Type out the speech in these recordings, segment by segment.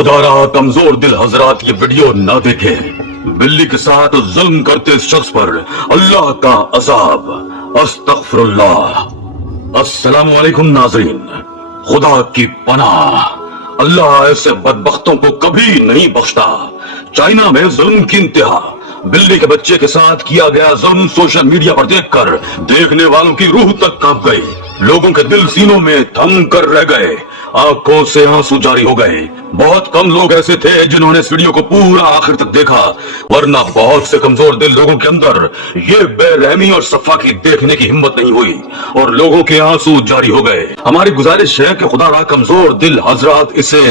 खुदारा कमजोर दिल हजरात ये वीडियो ना देखें। बिल्ली के साथ जुल्म करते इस शख्स पर अल्लाह का अज़ाब। अस्तगफिरुल्लाह। अस्सलामु अलैकुम नाज़रीन, खुदा की पनाह। अल्लाह ऐसे बदबख्तों को कभी नहीं बख्शता। चाइना में जुल्म की इंतहा। बिल्ली के बच्चे के साथ किया गया जुल्म सोशल मीडिया पर देखकर देखने वालों की रूह तक कांप गई। लोगों के दिल सीनों में थम कर रह गए, आंखों से आंसू जारी हो गए। बहुत कम लोग ऐसे थे जिन्होंने इस वीडियो को पूरा आखिर तक देखा, वरना बहुत से कमजोर दिल लोगों के अंदर ये बेरहमी और सफाकी देखने की हिम्मत नहीं हुई और लोगों के आंसू जारी हो गए। हमारी गुजारिश है कि खुदा कमजोर दिल हजरात इसे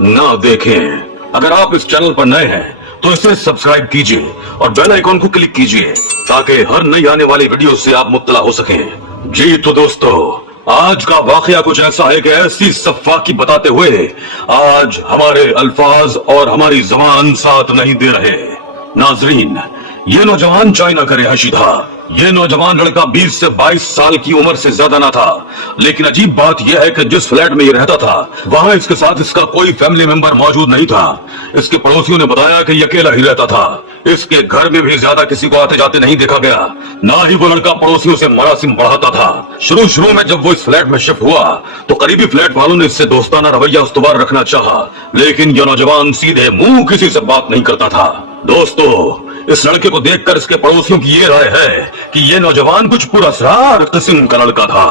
ना देखें। अगर आप इस चैनल पर नए हैं तो इसे सब्सक्राइब कीजिए और बेल आइकॉन को क्लिक कीजिए ताकि हर नई आने वाली वीडियो से आप मुत्तला हो सकें। जी तो दोस्तों, आज का वाकया कुछ ऐसा है कि ऐसी सफाकी बताते हुए आज हमारे अल्फाज और हमारी जबान साथ नहीं दे रहे। नाजरीन, ये नौजवान चाइना का रिहायशी था। ये नौजवान लड़का 20 से 22 साल की उम्र से ज्यादा ना था, लेकिन अजीब बात यह है कि जिस फ्लैट में ये रहता था वहां इसके साथ इसका कोई फैमिली मेंबर मौजूद नहीं था। इसके पड़ोसियों ने बताया कि ये अकेला ही रहता था। इसके घर में भी ज्यादा किसी को आते जाते नहीं देखा गया, ना ही वो लड़का पड़ोसियों से मरासिम बढ़ाता था। शुरू में जब वो इस फ्लैट में शिफ्ट हुआ तो करीबी फ्लैट वालों ने इससे दोस्ताना रवैया उस्तवार रखना चाहा, लेकिन यह नौजवान सीधे मुंह किसी से बात नहीं करता था। दोस्तों, इस लड़के को देखकर इसके पड़ोसियों की ये राय है कि ये नौजवान कुछ पुरअसरार किस्म का लड़का था।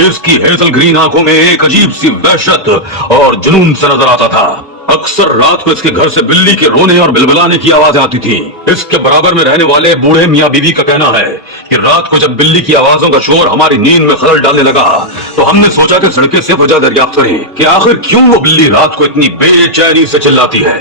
इसकी हेजल ग्रीन आंखों में एक अजीब सी वहशत और जुनून सा नजर आता था। अक्सर रात को इसके घर से बिल्ली के रोने और बिलबिलाने की आवाज आती थी। इसके बराबर में रहने वाले बूढ़े मियाँ बीवी का कहना है कि रात को जब बिल्ली की आवाजों का शोर हमारी नींद में खलल डालने लगा तो हमने सोचा कि सड़के से वजह दरियाफ्त करें कि आखिर क्यों वो बिल्ली रात को इतनी बेचैनी से चिल्लाती है।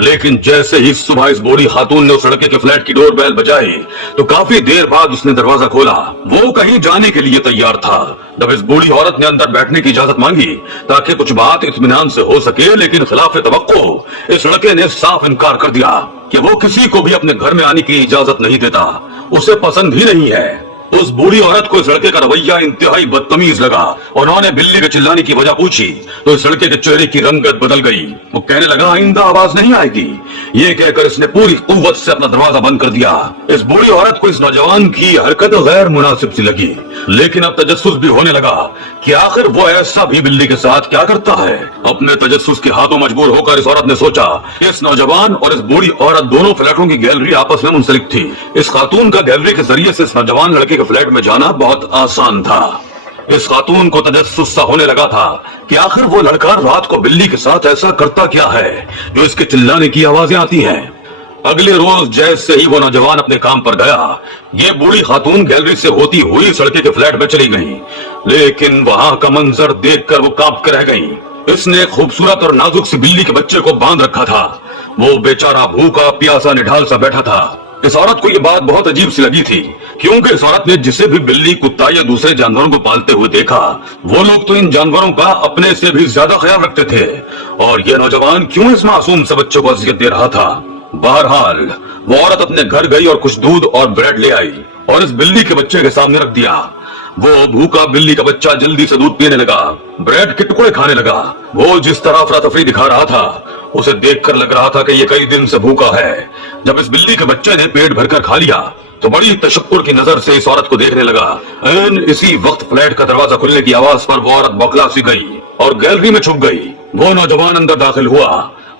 लेकिन जैसे ही सुबह इस बूढ़ी खातून ने उस लड़के के फ्लैट की डोर बेल बजाई तो काफी देर बाद उसने दरवाजा खोला। वो कहीं जाने के लिए तैयार था। जब इस बूढ़ी औरत ने अंदर बैठने की इजाजत मांगी ताकि कुछ बात इत्मीनान से हो सके, लेकिन खिलाफ तवक्को इस लड़के ने साफ इनकार कर दिया कि वो किसी को भी अपने घर में आने की इजाजत नहीं देता, उसे पसंद ही नहीं है। उस बूढ़ी औरत को इस लड़के का रवैया इंतहाई बदतमीज लगा। उन्होंने बिल्ली के चिल्लाने की वजह पूछी तो इस लड़के के चेहरे की रंगत बदल गई। वो कहने लगा आइंदा आवाज नहीं आएगी। ये कहकर इसने पूरी कुव्वत से अपना दरवाजा बंद कर दिया। इस बूढ़ी औरत को इस नौजवान की हरकत गैर मुनासिब सी लगी, लेकिन अब तजस्सुस भी होने लगा कि आखिर वो ऐसा भी बिल्ली के साथ क्या करता है। अपने तजस्सुस के हाथों मजबूर होकर इस औरत ने सोचा इस नौजवान और इस बूढ़ी औरत दोनों फ्लैटों की गैलरी आपस में मुंसलिक थी। इस खातून का गैलरी के जरिए से इस नौजवान लड़के के फ्लैट में जाना बहुत आसान था। इस खातून को तजस्सुस सा होने लगा था कि आखिर वो लड़का रात को बिल्ली के साथ ऐसा करता क्या है जो इसके चिल्लाने की आवाजें आती हैं। अगले रोज जैसे ही वो नौजवान अपने काम पर गया, ये बूढ़ी खातून गैलरी से होती हुई सड़के के फ्लैट में चली गई, लेकिन वहां का मंजर देखकर वो कांप कर रह गई। इसने खूबसूरत और नाजुक सी बिल्ली के बच्चे को बांध रखा था। वो बेचारा भूखा प्यासा निढाल सा बैठा था। इस औरत को ये बात बहुत अजीब सी लगी थी, क्योंकि इस औरत ने जिसे भी बिल्ली, कुत्ता या दूसरे जानवरों को पालते हुए देखा वो लोग तो इन जानवरों का अपने से भी ज्यादा ख्याल रखते थे, और ये नौजवान क्यों इस मासूम से बच्चों को अजियत दे रहा था। बहरहाल वो औरत अपने घर गई और कुछ दूध और ब्रेड ले आई और इस बिल्ली के बच्चे के सामने रख दिया। वो भूखा बिल्ली का बच्चा जल्दी से दूध पीने लगा, ब्रेड के टुकड़े खाने लगा। वो जिस तरह अफरा-तफरी दिखा रहा था उसे देखकर लग रहा था कि ये कई दिन से भूखा है। जब इस बिल्ली के बच्चे ने पेट भरकर खा लिया तो बड़ी तशक्कुर की नजर से इस औरत को देखने लगा। इसी वक्त फ्लैट का दरवाजा खुलने की आवाज पर वो औरत बौखला सी गई और गैलरी में छुप गई। वो नौजवान अंदर दाखिल हुआ।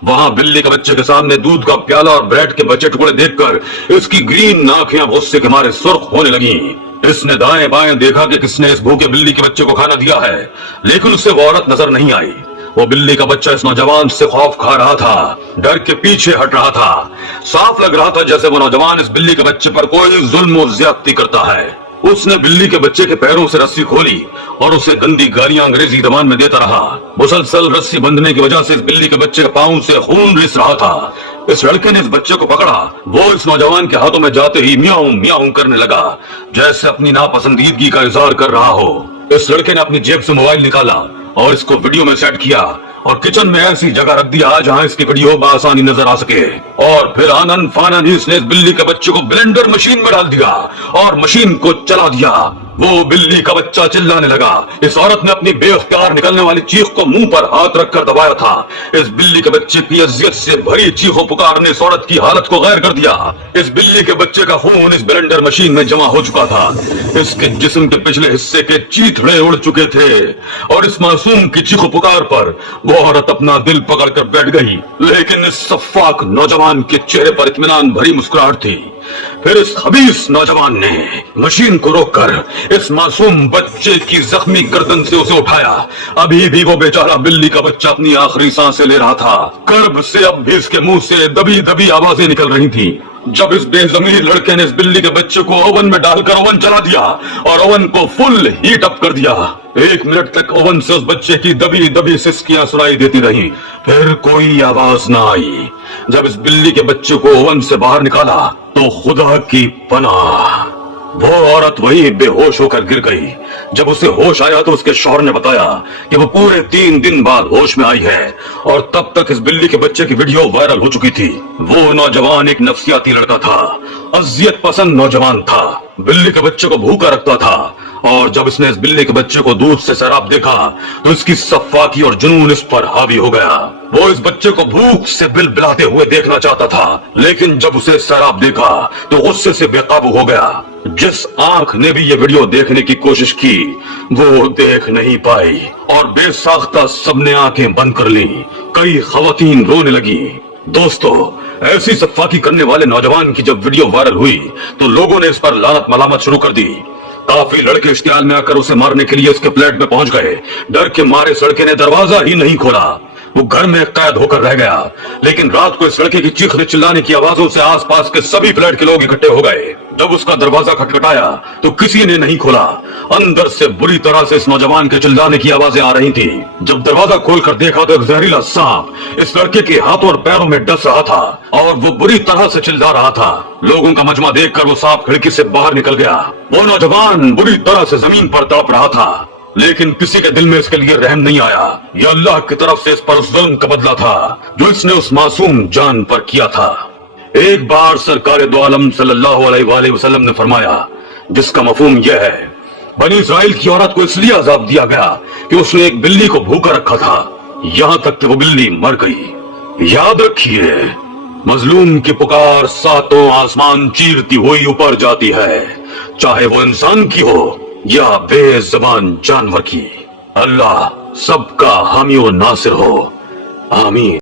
वहां बिल्ली के बच्चे के सामने दूध का प्याला और ब्रेड के बचे टुकड़े देखकर इसकी ग्रीन आंखें गुस्से के मारे सुर्ख होने लगी। इसने दाएं बाएं देखा कि किसने इस भूखे बिल्ली के बच्चे को खाना दिया है, लेकिन उससे वो औरत नजर नहीं आई। वो बिल्ली का बच्चा इस नौजवान से खौफ खा रहा था, डर के पीछे हट रहा था। साफ लग रहा था जैसे वो नौजवान इस बिल्ली के बच्चे पर कोई जुल्म और ज्यादती करता है। उसने बिल्ली के बच्चे के पैरों से रस्सी खोली और उसे गंदी गालियां अंग्रेजी जबान में देता रहा। मुसलसल रस्सी बंधने की वजह से इस बिल्ली के बच्चे के पांव से खून रिस रहा था। इस लड़के ने इस बच्चे को पकड़ा। वो इस नौजवान के हाथों में जाते ही म्याऊं म्याऊं करने लगा, जैसे अपनी नापसंदीदगी का इजहार कर रहा हो। इस लड़के ने अपनी जेब से मोबाइल निकाला और इसको वीडियो में सेट किया और किचन में ऐसी जगह रख दिया जहां इसकी वीडियो बआसानी नजर आ सके। और फिर आनन फानन इसने इस बिल्ली के बच्चे को ब्लेंडर मशीन में डाल दिया और मशीन को चला दिया। वो बिल्ली का बच्चा चिल्लाने लगा। इस औरत ने अपनी बेअख्तियार निकलने वाली चीख को मुंह पर हाथ रखकर दबाया था। इस बिल्ली के बच्चे की अजियत से भरी चीखों पुकार ने इस औरत की हालत को गैर कर दिया। इस बिल्ली के बच्चे का खून इस ब्लेंडर मशीन में जमा हो चुका था। इसके जिस्म के पिछले हिस्से के चीथड़े उड़ चुके थे और इस मासूम की चीखों पुकार पर वो औरत अपना दिल पकड़कर बैठ गई। लेकिन इस सफाक नौजवान के चेहरे पर इत्मीनान भरी मुस्कुराहट थी। फिर इस खबीस नौजवान ने मशीन को रोककर इस मासूम बच्चे की जख्मी गर्दन से उसे उठाया। अभी भी वो बेचारा बिल्ली का बच्चा अपनी आखिरी सांसें ले रहा था। कर्ब से अब भी इसके मुंह से दबी दबी आवाजें निकल रही थी। जब इस बेजमीर लड़के ने इस बिल्ली के बच्चे को ओवन में डालकर ओवन चला दिया और ओवन को फुल हीट अप कर दिया। 1 मिनट तक ओवन से उस बच्चे की दबी दबी सिसकियां सुनाई देती रही। फिर कोई आवाज ना आई। जब इस बिल्ली के बच्चे को ओवन से बाहर निकाला तो खुदा की पनाह वो औरत वही बेहोश होकर गिर गई। जब उसे होश आया तो उसके शौहर ने बताया कि वो पूरे 3 दिन बाद होश में आई है और तब तक इस बिल्ली के बच्चे की वीडियो वायरल हो चुकी थी। वो नौजवान एक नफसियाती लड़का था, अजियत पसंद नौजवान था, बिल्ली के बच्चे को भूखा रखता था। और जब इसने इस बिल्ली के बच्चे को दूध से शराब देखा तो इसकी सफाकी और जुनून इस पर हावी हो गया। वो इस बच्चे को भूख से बिलबिलाते हुए देखना चाहता था, लेकिन जब उसे शराब देखा तो गुस्से से बेकाबू हो गया। जिस आंख ने भी ये वीडियो देखने की कोशिश की वो देख नहीं पाई और बेसाख्ता सबने आंखें बंद कर ली। कई खवातीन रोने लगी। दोस्तों, ऐसी सफाकी करने वाले नौजवान की जब वीडियो वायरल हुई तो लोगों ने इस पर लानत मलामत शुरू कर दी। काफी लड़के इश्तियाल में आकर उसे मारने के लिए उसके फ्लैट में पहुंच गए। डर के मारे इस लड़के ने दरवाजा ही नहीं खोला। वो घर में कैद होकर रह गया। लेकिन रात को इस लड़के की चीखने चिल्लाने की आवाजों से आसपास के सभी फ्लैट के लोग इकट्ठे हो गए। जब उसका दरवाजा खटखटाया तो किसी ने नहीं खोला। अंदर से बुरी तरह से इस नौजवान के चिल्लाने की आवाजें आ रही थी। जब दरवाजा खोलकर देखा तो एक जहरीला सांप इस लड़के के हाथों और पैरों में डस रहा था और वो बुरी तरह से चिल्ला रहा था। लोगों का मजमा देखकर वो सांप खिड़की से बाहर निकल गया। वो नौजवान बुरी तरह से जमीन पर तड़प रहा था, लेकिन किसी के दिल में इसके लिए रहम नहीं आया। यह अल्लाह की तरफ से इस पर उस जुल्म का बदला था जो इसने उस मासूम जान पर किया था। एक बार सरकार दो आलम सल्लल्लाहु अलैहि वसल्लम ने फरमाया, जिसका मफहूम यह है, बनी इस्राइल की औरत को इसलिए अजाब दिया गया कि उसने एक बिल्ली को भूखा रखा था, यहाँ तक कि वो बिल्ली मर गई। याद रखिए, मजलूम की पुकार सातों आसमान चीरती हुई ऊपर जाती है, चाहे वो इंसान की हो या बेज़बान जानवर की। अल्लाह सबका हामी और नासिर हो। आमीन।